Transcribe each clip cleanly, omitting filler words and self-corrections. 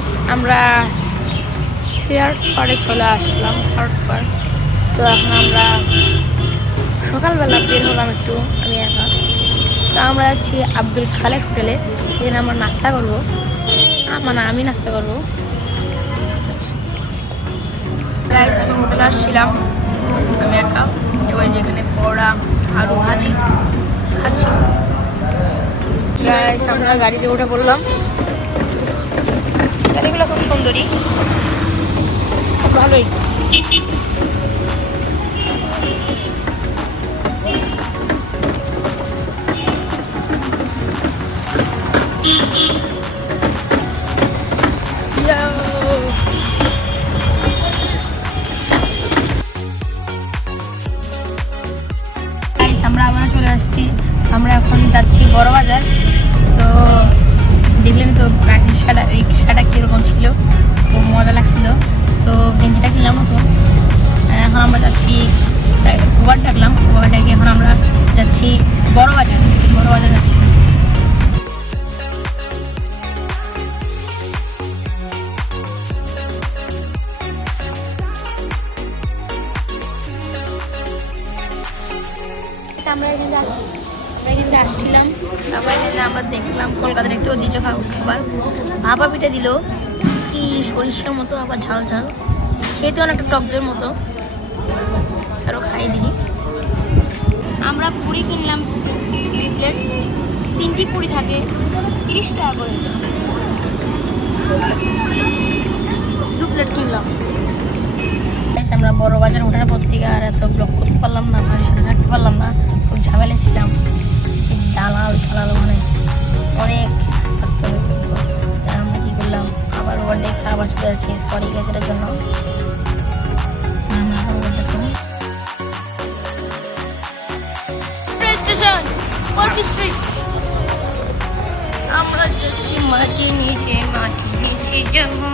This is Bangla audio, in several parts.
গাইস আমরা থার্ড পার্টে চলে আসলাম। থার্ড পার্ট তো এখন আমরা সকালবেলা বের হলাম একটু, আমি একা। তো আমরা যাচ্ছি আব্দুল খালেক হোটেলে, এখানে আমরা নাস্তা করবো, মানে আমি নাস্তা করবো। গাইস আমি হোটেলে আসছিলাম, আমি একা, এবার যেখানে পড়া আলু ভাজি খাচ্ছি। গাইস আমরা গাড়িতে উঠে পড়লাম, গাড়িগুলো খুব সুন্দরী, খুব ভালোই। আমরা আবার চলে আসছি, আমরা এখন যাচ্ছি বড় বাজার। তো দেখলেন তো রিক্সাটা কীরকম ছিল, খুব মজা লাগছিল। তো গেঞ্জিটা কিনলাম নতুন। এখন আমরা যাচ্ছি, উবার ডাকলাম, উবার ডাকে এখন আমরা যাচ্ছি বড় বাজার যাচ্ছি। আমরা এখানে আসছিলাম, তারপর এখানে আমরা দেখলাম কলকাতার একটু ঐতিহ্য খাবার ভাপা পিঠা দিল, কি সরিষার মতো, আবার ঝাল ঝাল, খেতে অনেকটা টকদের মতো। আরও খাই দিই। আমরা পুরি কিনলাম 2 প্লেট, 3টি পুরি থাকে 30 টাকা করে, 2 প্লেট কিনলাম। আমরা বড় বাজার ওঠার পর থেকে আর এত ব্লক করতে পারলাম না, ভাইয়ের সাথে থাকতে পারলাম না, খুব ঝামেলা ছিলাম। দালাল মানে অনেক ব্যস্ত হয়ে পড়লো। আমরা কী করলাম, আবার ওভার ডেকে আবার চলে যাচ্ছি, সরি গেছে এটার জন্য। আমরা যাচ্ছি মাটি নিচে যাবো।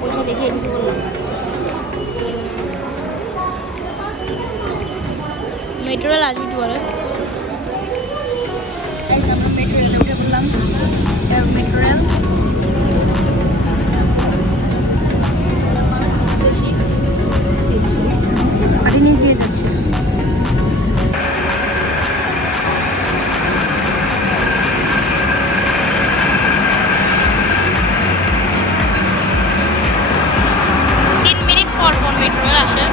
পয়সা দেখে ঢুকে পড়লাম। মেট্রো রেল আসবি একটু বলে। আমরা মেট্রো রেলে উঠে পড়লাম, মেট্রো রেল মাটি নিচ দিয়ে যাচ্ছে। মেট্রো রেল আসে।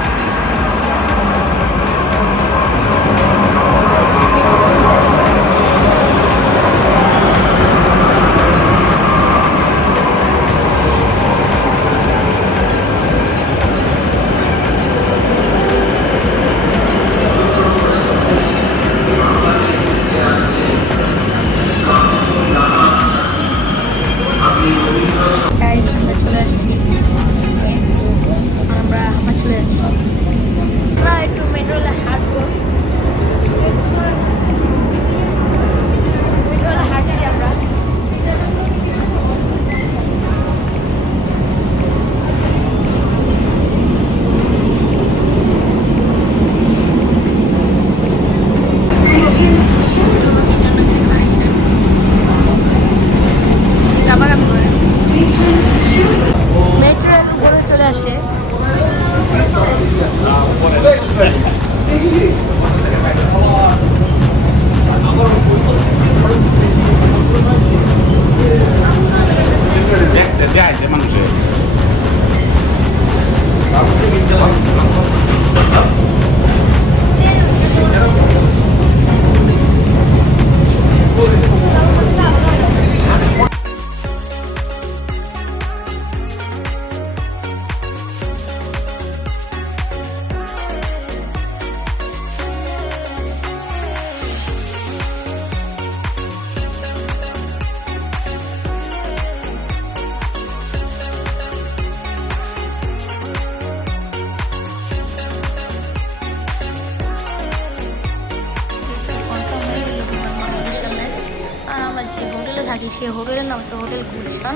আমরা যে হোটেলে থাকি সেই হোটেলের নাম হচ্ছে হোটেল গুলশান।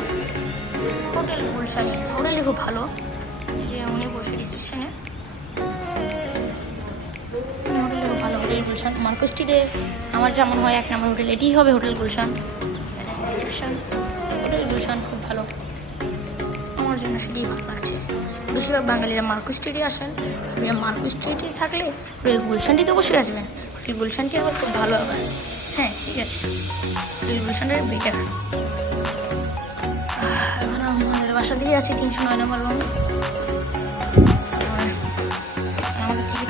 হোটেলটি খুব ভালো, যে উনি বসে রিসেপশনে। হোটেল খুব ভালো, হোটেল গুলশান মার্কো স্ট্রিটে আমার যেমন হয় 1 নম্বর হোটেল, এটিই হবে hotel Gulshan reception. Hotel Gulshan খুব ভালো, আমার জন্য সেটাই ভালো লাগছে। বেশিরভাগ বাঙালিরা মার্কো স্ট্রিটে আসেন, মার্কো স্ট্রিটে থাকলে হোটেল গুলশানটি তো অবশ্যই আসবেন। হোটেল গুলশানটি আবার খুব ভালো হবে। হ্যাঁ ঠিক আছে, হোটেল গুলশানটা বেটার। আমাদের বাসা থেকে আছি 309 নম্বর রুম। আমাদের টিকিট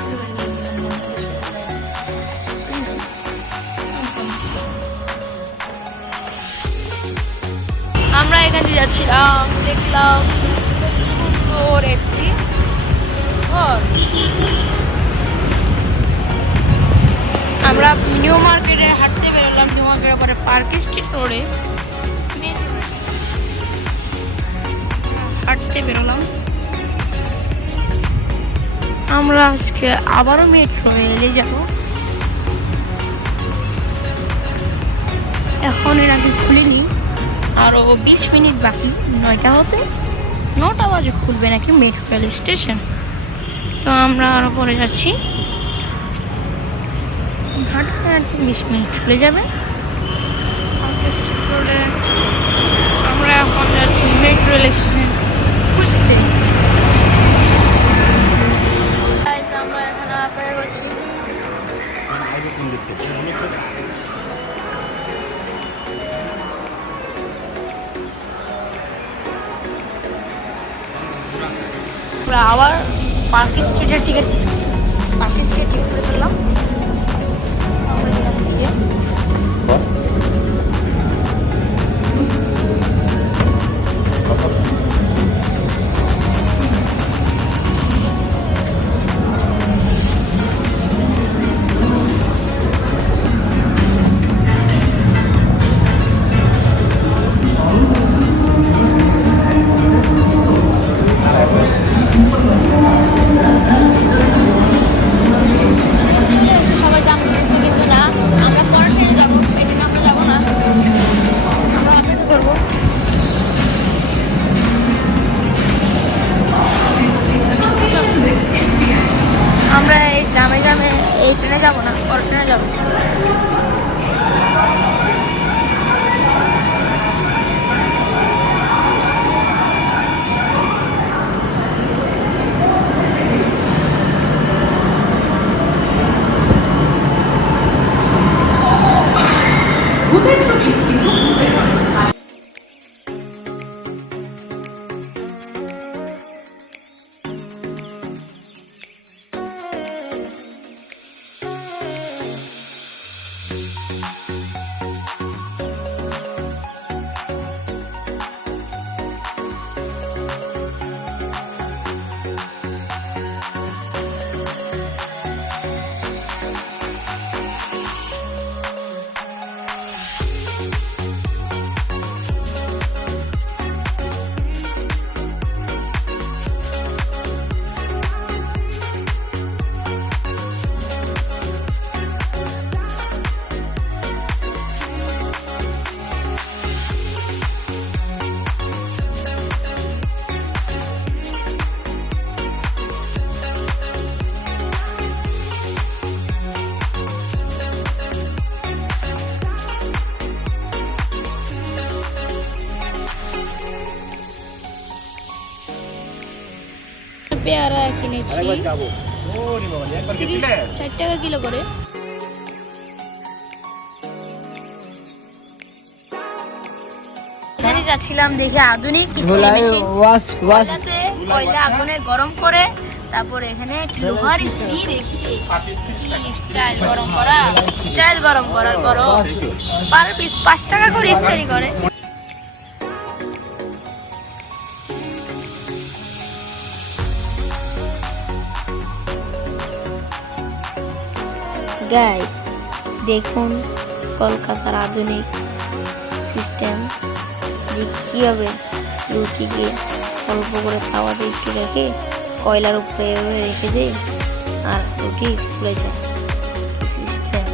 আমরা এখানে যাচ্ছিলাম, দেখলাম সুন্দর একটি ঘর। আমরা নিউ মার্কেটে হাঁটতে বেরোলাম, নিউ মার্কেটের পরে পার্ক স্ট্রিট রোডে হাঁটতে বেরোলাম। আমরা আজকে আবারও মেট্রো রেলে যাব। এখন এর আগে খুলিনি, আরও 20 মিনিট বাকি 9টা হতে। 9টা বাজে খুলবে নাকি মেট্রো রেল স্টেশন। তো আমরা আরও পরে যাচ্ছি, হাঁটতে হাঁটতে 20 মিনিট চলে যাবে। আমরা এখন যাচ্ছি মেট্রো রেল স্টেশন খুঁজতে। আমরা এখানে অপেক্ষা করছি। আমরা আবার পার্ক স্ট্রিটের টিকিট করে ফেললাম। আমরা এই জামে এই ট্রেনে যাবো না, পর ট্রেনে যাবো। পেয়ারা কিনেছি 4 টাকা কিলো করে। এখানে যাচ্ছিলাম দেখে আধুনিক ইস্ত্রি মেশিন। কয়লা আগুনে গরম করে তারপরে এখানে লোহার ইস্ত্রি রেখে স্টাইল গরম করার গরম পার পিস 5 টাকা করে ইস্ত্রি করে। গাইস দেখুন কলকাতার আধুনিক সিস্টেম, যে কীভাবে রুটিকে অল্প করে তাওয়াতে একটু রেখে কয়লার উপরে এভাবে রেখে দেয় আর রুটি ফুলে যায় সিস্টেম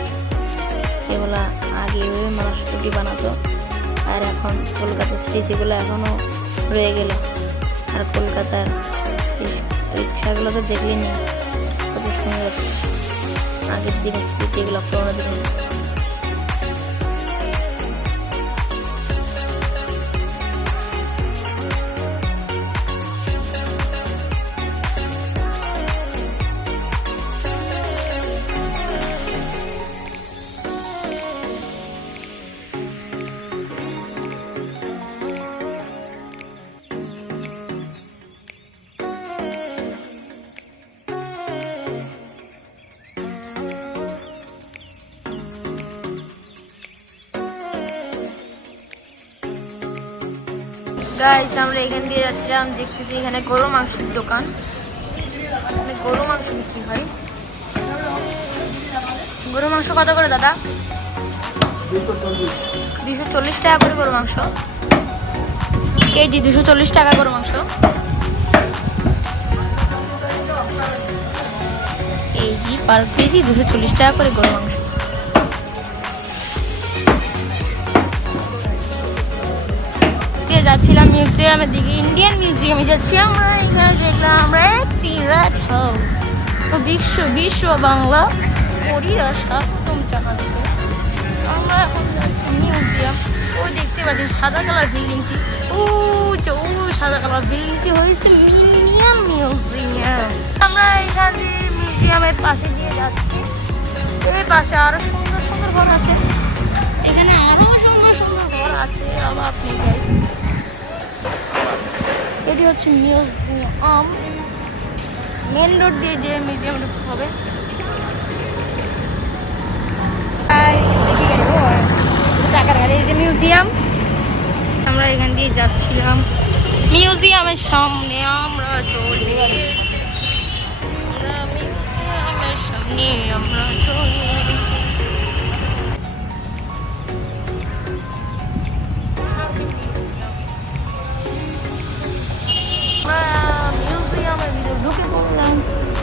এগুলা। আর আগে এভাবে মানুষ রুটি বানাতো, আর এখন কলকাতার স্মৃতিগুলো এখনও রয়ে গেল। আর কলকাতার রিক্সাগুলো তো দেখলেনি কত সুন্দর, আগের দিনের স্মৃতিগুলো, পুরোনো দিনের। গাইস আমরা এখান দিয়ে যাচ্ছিলাম, দেখতেছি এখানে গরু মাংসের দোকান, এখানে গরু মাংস বিক্রি হয়। গরু মাংস কত করে দাদা? 240 টাকা করে গরু মাংস কেজি, 240 টাকা গরু মাংস কেজি, পার কেজি 240 টাকা করে গরু মাংস। যাচ্ছিলাম মিউজিয়ামের দিকে, ইন্ডিয়ান মিউজিয়ামে যাচ্ছি আমরা। এখানে দেখলাম আমরা একটি রাট হাউস, বিশ্ব বাংলা পরীরা স্বাগতম জানাচ্ছে। আমরা এখন যাচ্ছি মিউজিয়াম। ও দেখতে পাচ্ছি সাদা কালার বিল্ডিংটি, ও সাদা কালার বিল্ডিংটি হয়েছে মিনিয়াম মিউজিয়াম। আমরা এখান দিয়ে মিউজিয়ামের পাশে দিয়ে যাচ্ছি। এর পাশে আরো সুন্দর সুন্দর ঘর আছে, এখানে আরো সুন্দর সুন্দর ঘর আছে। আবার আপনি গাইস, এটি হচ্ছে মিউজিয়াম, মেন রোড দিয়ে যে মিউজিয়াম ঢুকতে হবে। টাকার গাড়ি, এই যে মিউজিয়াম, আমরা এখান দিয়ে যাচ্ছিলাম মিউজিয়ামের সামনে। আমরা চলে মিউজিয়ামের সামনে আমরা চলে। মিউজিয়ামের ভিতরে ঢুকে পড়লাম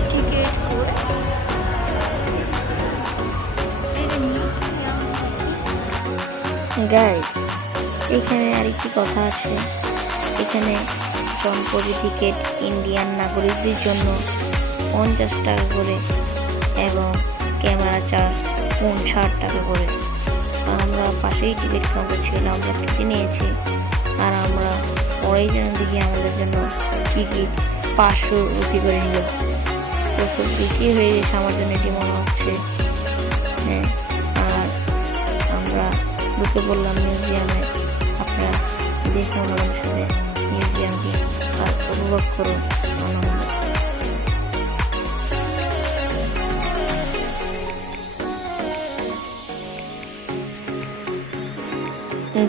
টিকিট করে। গাইস এখানে আরেকটি কথা আছে, এখানে জনপ্রতি টিকিট ইন্ডিয়ান নাগরিকদের জন্য 50 টাকা করে এবং ক্যামেরা চার্জ 60 টাকা করে। আমরা পাশেই টিকিট কাউন্টার ছিল, আমরা কেটে নিয়েছি। আর আমরা পরেই যেন দেখি আমাদের জন্য টিকিট 500 রুপি করে নিল। তো খুব বেশি হয়ে গেছে আমার জন্য এটি মনে হচ্ছে। হ্যাঁ, আর আমরা ঢুকে পড়লাম মিউজিয়ামে। আপনারা দেখুন আমাদের সাথে মিউজিয়ামটি আর উপভোগ করুন আনন্দ।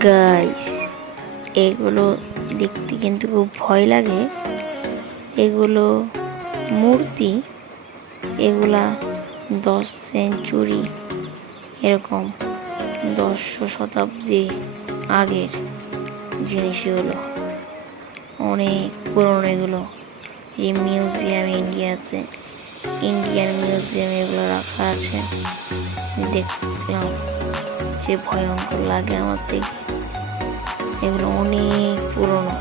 গাইস এগুলো দেখতে কিন্তু খুব ভয় লাগে। এগুলো মূর্তি, এগুলা 10 সেঞ্চুরি এরকম 10শ শতাব্দী আগের জিনিস। এগুলো অনেক পুরনো। এগুলো এই মিউজিয়াম ইন্ডিয়াতে, ইন্ডিয়ান মিউজিয়ামে এগুলো রাখা আছে। দেখলাম যে ভয়ঙ্কর লাগে আমার থেকে। এগুলো অনেক পুরনো,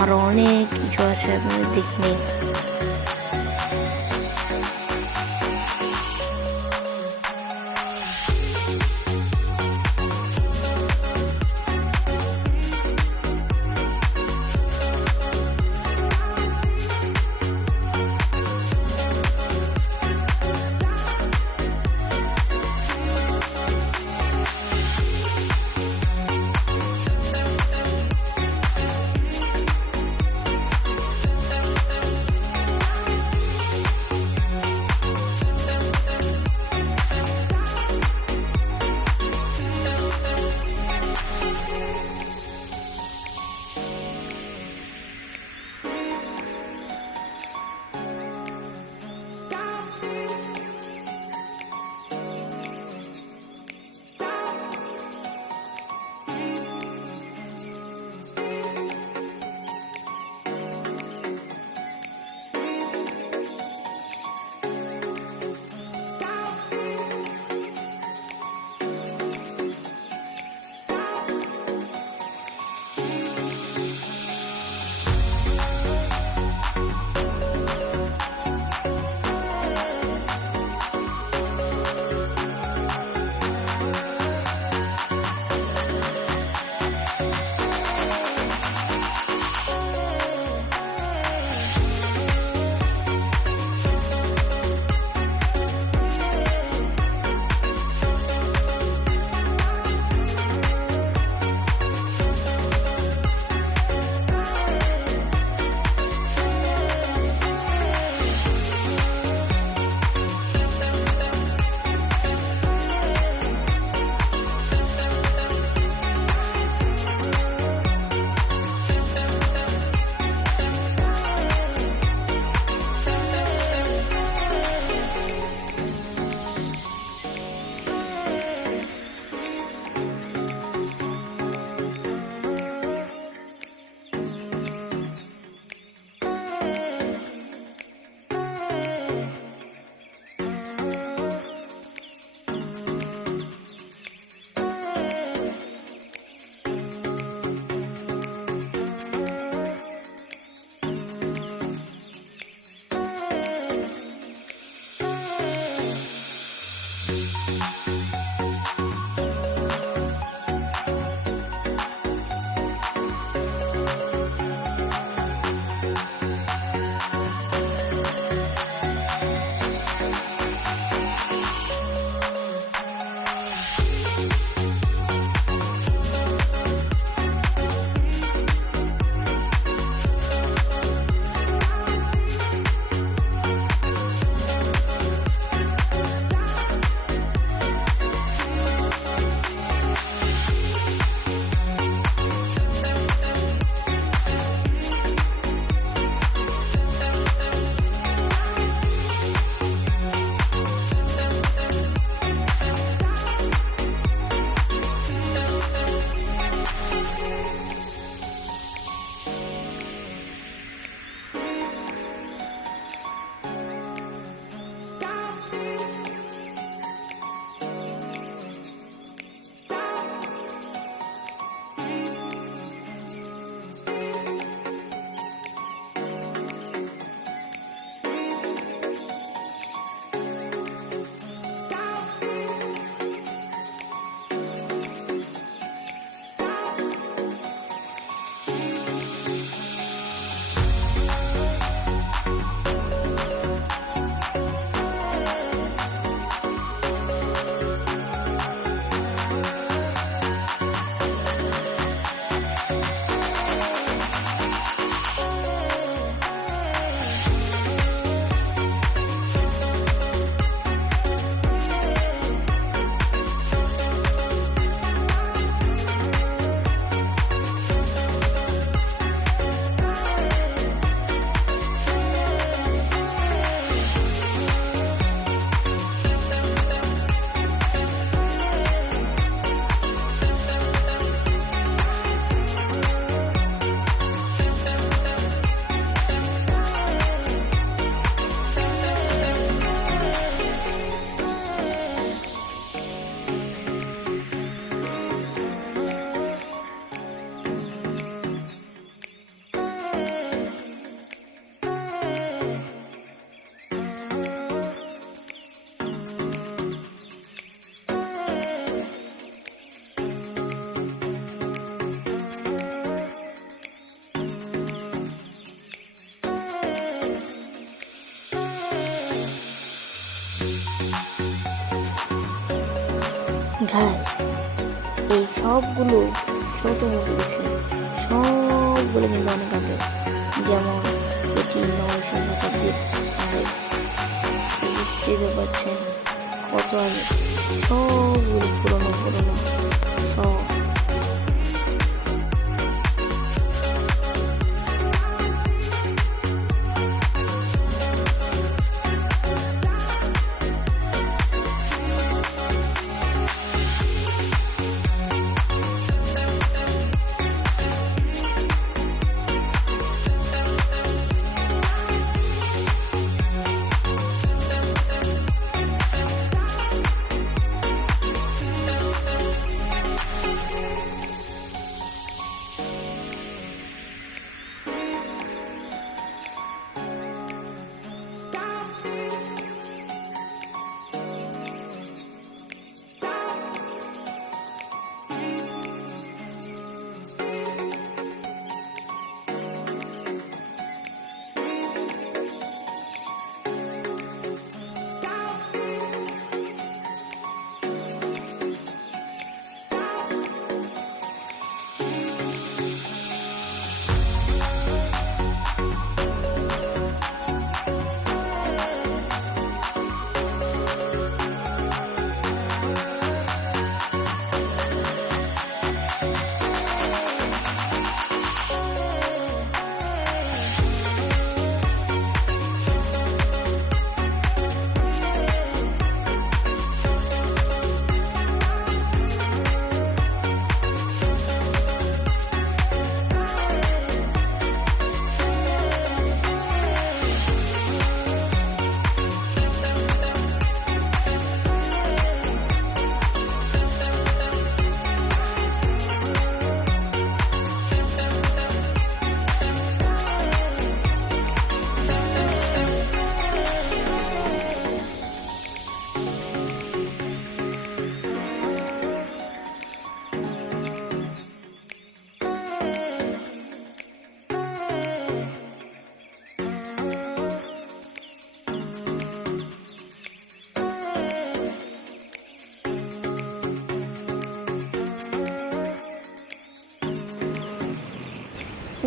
আরো অনেক কিছু আছে আপনারা দেখে নিন। গাইস, এই সবগুলো ছোট মূর্তি দেখছেন, সবগুলো কিন্তু অনেক আগের। যেমন এটি 900 শতাব্দীর আগে, বুঝতে পারছেন কত আগে। সবগুলো পুরনো পুরনো সব।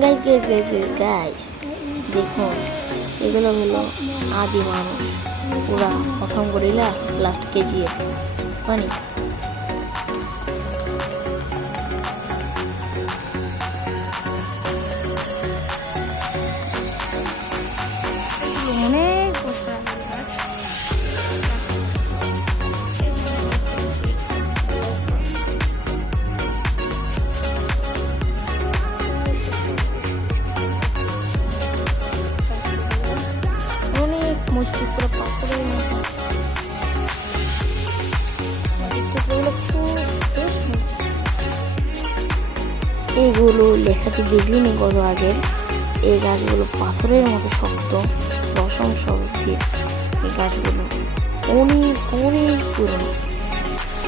গাইস গাইস গাইস গাইস দেখুন, এগুলো হলো আদি মানুষ, পুরা প্রথম গরিলা, লাস্ট কেজিএফ মানে। অনেক বছর আগে মজবুত করে পাথরের মতো। এইগুলো লেখাতে দেখলি নি কত আগের। এই গাছগুলো পাথরের মতো শক্ত, দশম শতাব্দীর এই গাছগুলো অনেক অনেক পুরনো,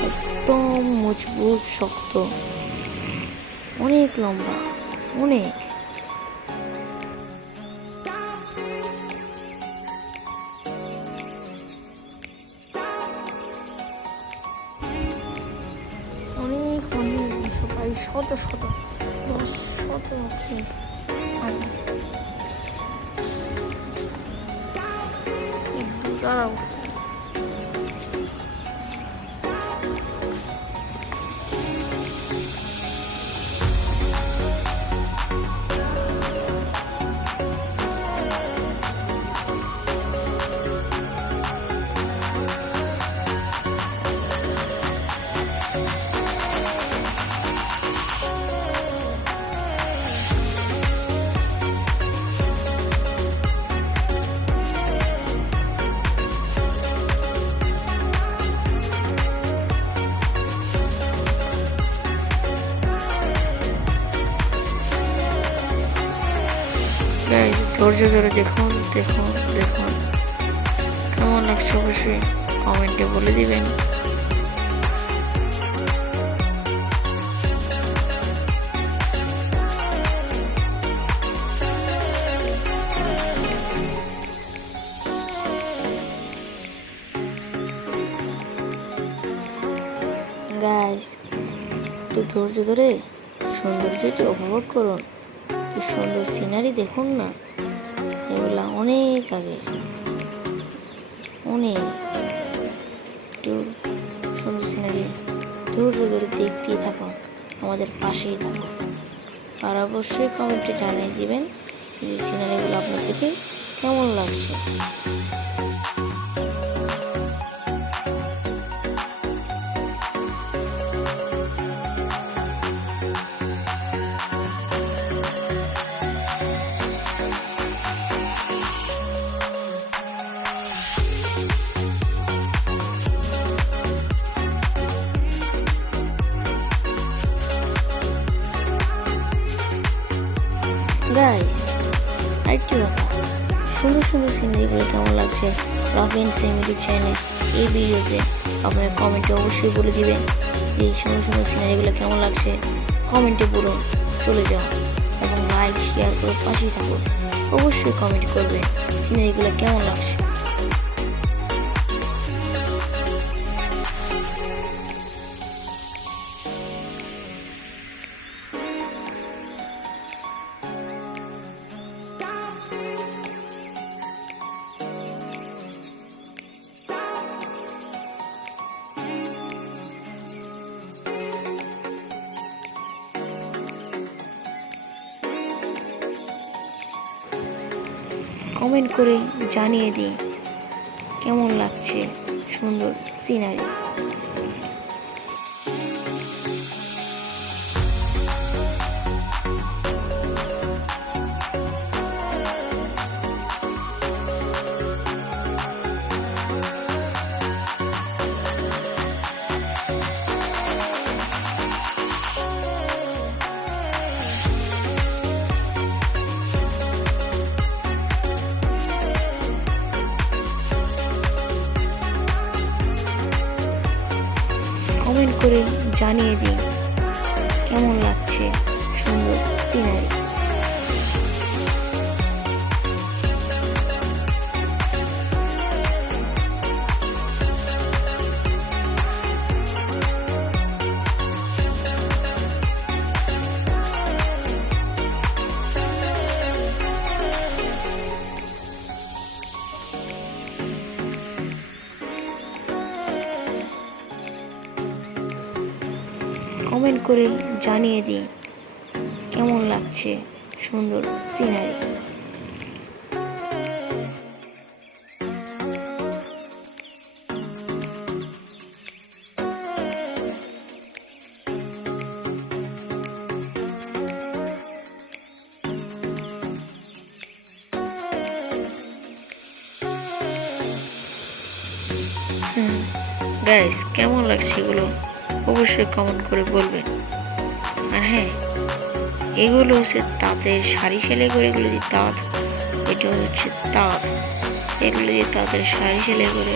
একদম মজবুত শক্ত, অনেক লম্বা, অনেক। অনেক অনেক প্রায় শত শত 10 শত দাঁড়াও। ধৈর্য ধরে দেখুন দেখুন দেখুন, কেমন লাগছে অবশ্যই কমেন্টে বলে দিবেন। গাইস ধৈর্য ধরে সৌন্দর্যটি উপভোগ করুন। কি সুন্দর সিনারি দেখুন না, এগুলা অনেক আগে, অনেক। একটু সুন্দর সিনারি ধৈর্য ধরে দেখতেই থাকুন, আমাদের পাশেই থাকুন। আর অবশ্যই কমেন্টে জানিয়ে দিবেন যে সিনারিগুলো আপনার থেকে কেমন লাগছে। গাইস, আরেকটি কথা, সুন্দর সুন্দর সিনারিগুলো কেমন লাগছে রাফিয়ান সিয়াম ইউটিউব চ্যানেলে এই ভিডিওতে আপনারা কমেন্টে অবশ্যই বলে দিবেন। এই সুন্দর সুন্দর সিনারিগুলো কেমন লাগছে কমেন্টে বলুন, চলে যাও এবং লাইক শেয়ার করে পাশেই থাকুন। অবশ্যই কমেন্ট করবে সিনারিগুলো কেমন লাগছে। কমেন্ট করে জানিয়ে দিন কেমন লাগছে সুন্দর সিনারি। কমেন্ট করে জানিয়ে দিন কেমন লাগছে সুন্দর সিনারি। কমেন্ট করে জানিয়ে দিন কেমন লাগছে সুন্দর সিনারি। গাইস, কেমন লাগছে এগুলো অবশ্যই কমেন্ট করে বলবেন। আর হ্যাঁ, এগুলো হচ্ছে তাঁতের শাড়ি সেলাই করে, এগুলো যে তাঁত, এটা হচ্ছে তাঁত, এগুলো যে তাঁতের শাড়ি সেলাই করে।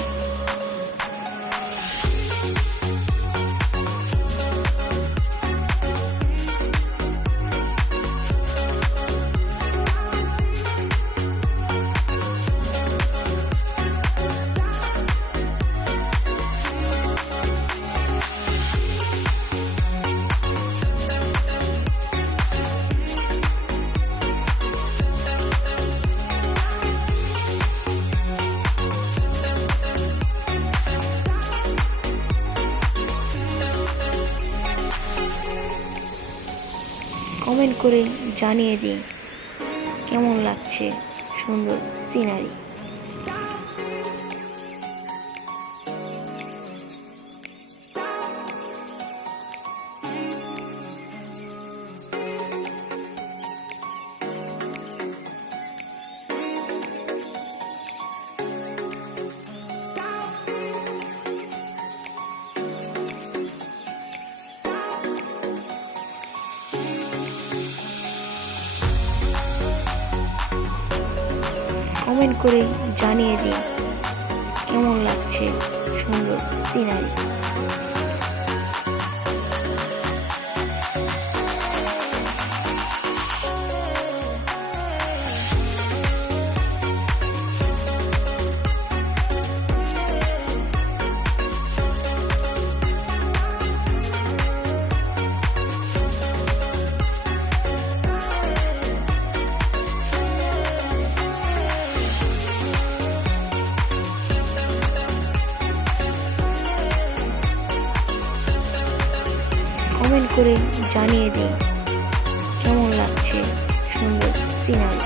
কমেন্ট করে জানিয়ে দিন কেমন লাগছে সুন্দর সিনারি। কমেন্ট করে জানিয়ে দিন কেমন লাগছে সুন্দর সিনারি। করে জানিয়ে দিই কেমন লাগছে সুন্দর সিনারি।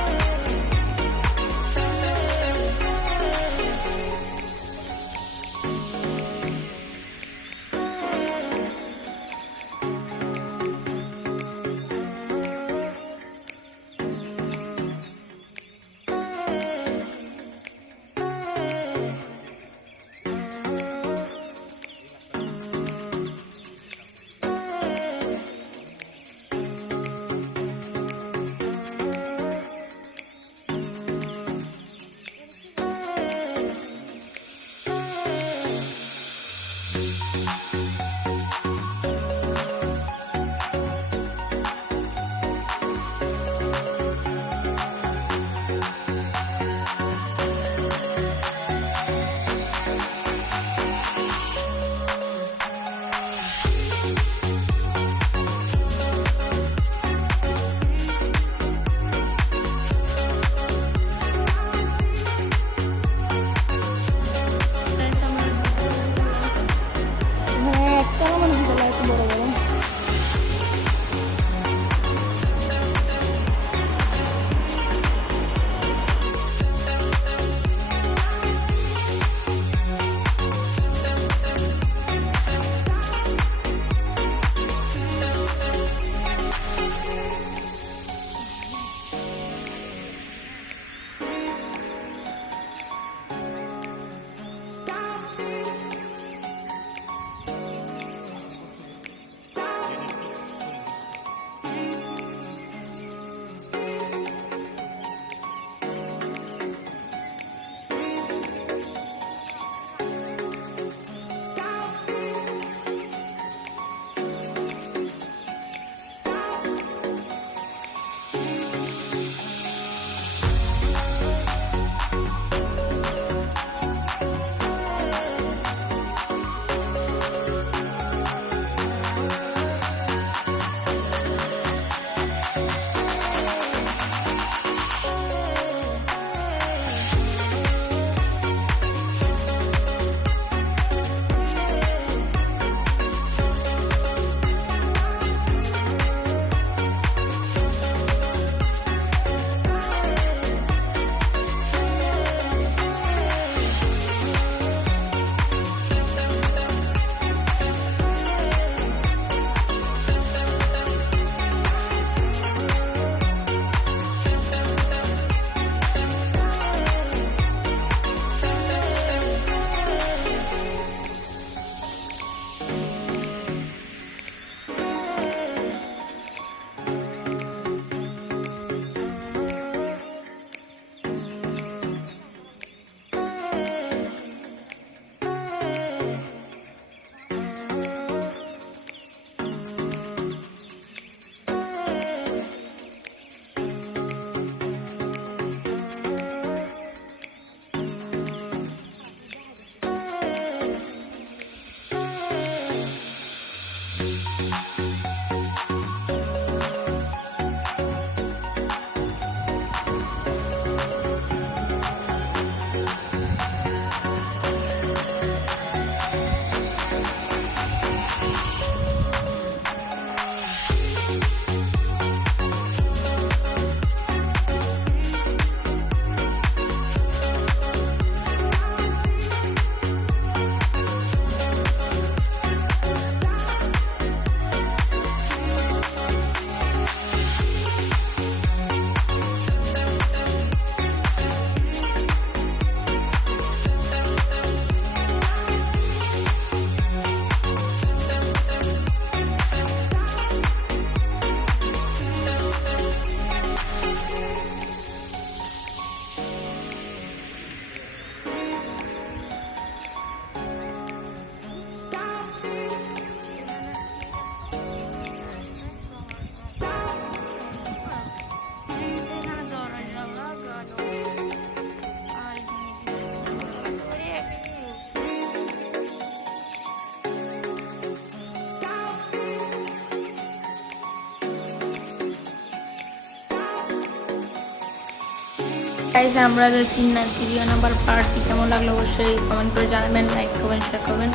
গাইস আমরা 3 নাম্বার পার্টটি কেমন লাগলো অবশ্যই কমেন্ট করে জানাবেন, লাইক কমেন্ট শেয়ার করবেন।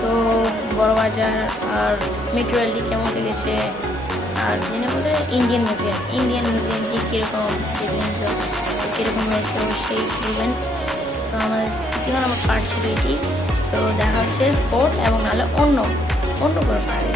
তো তো বড় বাজার আর মেট্রো রেলটি কেমন লেগেছে, আর জেনে বলে ইন্ডিয়ান মিউজিয়ামটি কীরকম দেখলেন, তো কীরকম হয়েছে অবশ্যই বলবেন। তো আমাদের 3 নম্বর পার্ট ছিল এটি। তো দেখা হচ্ছে ফোর্থ এবং নাহলে অন্য কোনো পার্টে।